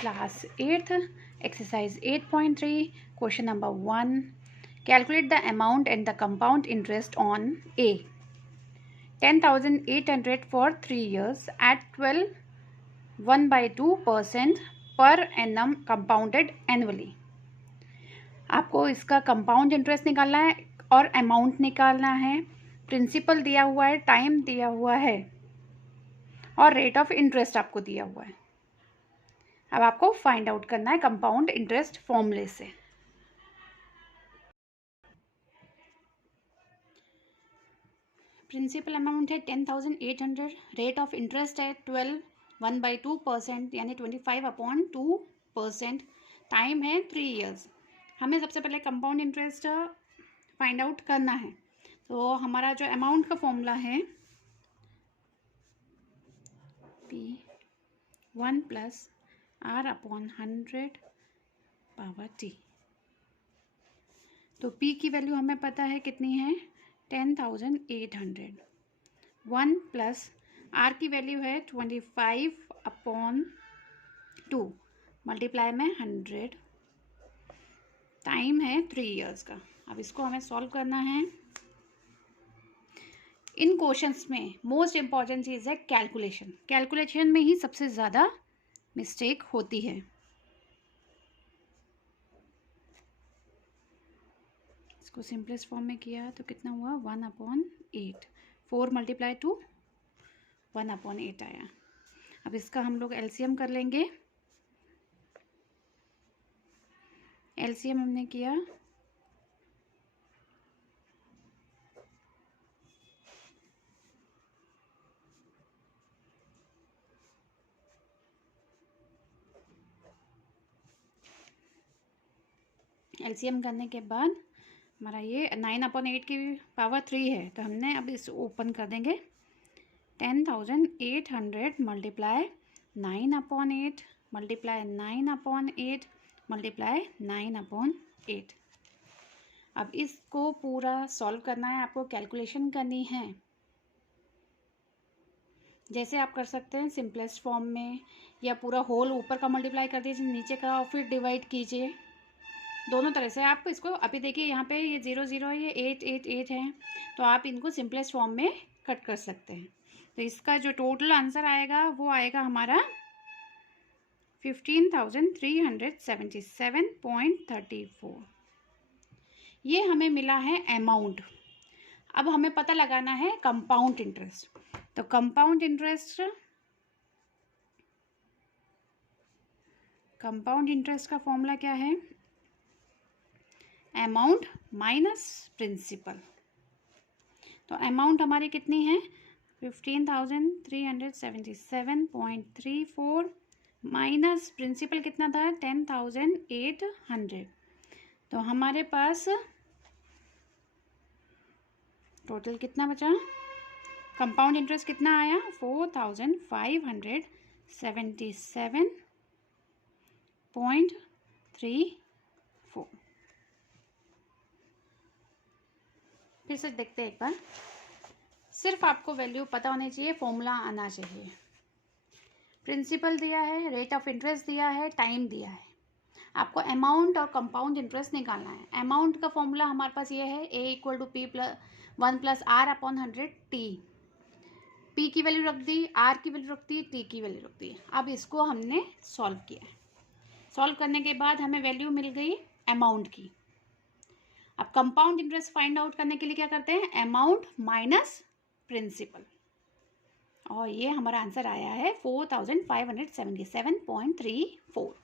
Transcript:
Class 8th, exercise 8.3, question number 1. Calculate the amount and the compound interest on A. 10,800 for 3 years at 12 1/2% per annum compounded annually. आपको इसका compound interest निकालना है और amount निकालना है. Principal दिया हुआ है, टाइम दिया हुआ है और रेट ऑफ इंटरेस्ट आपको दिया हुआ है. अब आपको फाइंड आउट करना है कंपाउंड इंटरेस्ट फॉर्मूले से. प्रिंसिपल अमाउंट है 10,800, रेट ऑफ इंटरेस्ट है 12 1/2% यानी 25/2%. टाइम है 3 years. हमें सबसे पहले कंपाउंड इंटरेस्ट फाइंड आउट करना है. तो हमारा जो अमाउंट का फॉर्मूला है P1 + R/100 पावर T. तो P की वैल्यू हमें पता है कितनी है 10,800. 1 + R की वैल्यू है 25/2 मल्टीप्लाई में 100. टाइम है 3 years का. अब इसको हमें सॉल्व करना है. इन क्वेश्चंस में मोस्ट इम्पॉर्टेंट चीज़ है कैलकुलेशन. कैलकुलेशन में ही सबसे ज़्यादा मिस्टेक होती है. इसको सिंपलेस्ट फॉर्म में किया तो कितना हुआ 1/8. 4 × 2 1/8 आया. अब इसका हम लोग एलसीएम कर लेंगे. एलसीएम हमने किया एलसीएम करने के बाद हमारा ये 9/8 की पावर 3 है. तो हमने अब इस ओपन कर देंगे. 10,800 मल्टीप्लाई 9/8 मल्टीप्लाई 9/8 मल्टीप्लाई 9/8. अब इसको पूरा सॉल्व करना है. आपको कैलकुलेशन करनी है. जैसे आप कर सकते हैं सिंपलेस्ट फॉर्म में, या पूरा होल ऊपर का मल्टीप्लाई कर दीजिए, नीचे का और फिर डिवाइड कीजिए. दोनों तरह से आप इसको, अभी देखिए यहाँ पे ये 0 0 है, ये 8 8 8 है. तो आप इनको सिंपलेस्ट फॉर्म में कट कर सकते हैं. तो इसका जो टोटल आंसर आएगा वो आएगा हमारा 15,377.34. ये हमें मिला है अमाउंट. अब हमें पता लगाना है कंपाउंड इंटरेस्ट. तो कंपाउंड इंटरेस्ट का फॉर्मूला क्या है? Amount minus principal. तो अमाउंट हमारी कितनी है 15,377.34 माइनस प्रिंसिपल कितना था 10,800. तो हमारे पास टोटल कितना बचा? कंपाउंड इंटरेस्ट कितना आया 4,577.34. फिर से देखते हैं एक बार. सिर्फ आपको वैल्यू पता होनी चाहिए, फॉर्मूला आना चाहिए. प्रिंसिपल दिया है, रेट ऑफ इंटरेस्ट दिया है, टाइम दिया है. आपको अमाउंट और कंपाउंड इंटरेस्ट निकालना है. अमाउंट का फॉर्मूला हमारे पास ये है A = P1 + R/100T. P की वैल्यू रख दी, R की वैल्यू रख दी, T की वैल्यू रख दी. अब इसको हमने सॉल्व किया. सॉल्व करने के बाद हमें वैल्यू मिल गई अमाउंट की. अब कंपाउंड इंटरेस्ट फाइंड आउट करने के लिए क्या करते हैं? Amount minus principal. और ये हमारा आंसर आया है 4,577.34.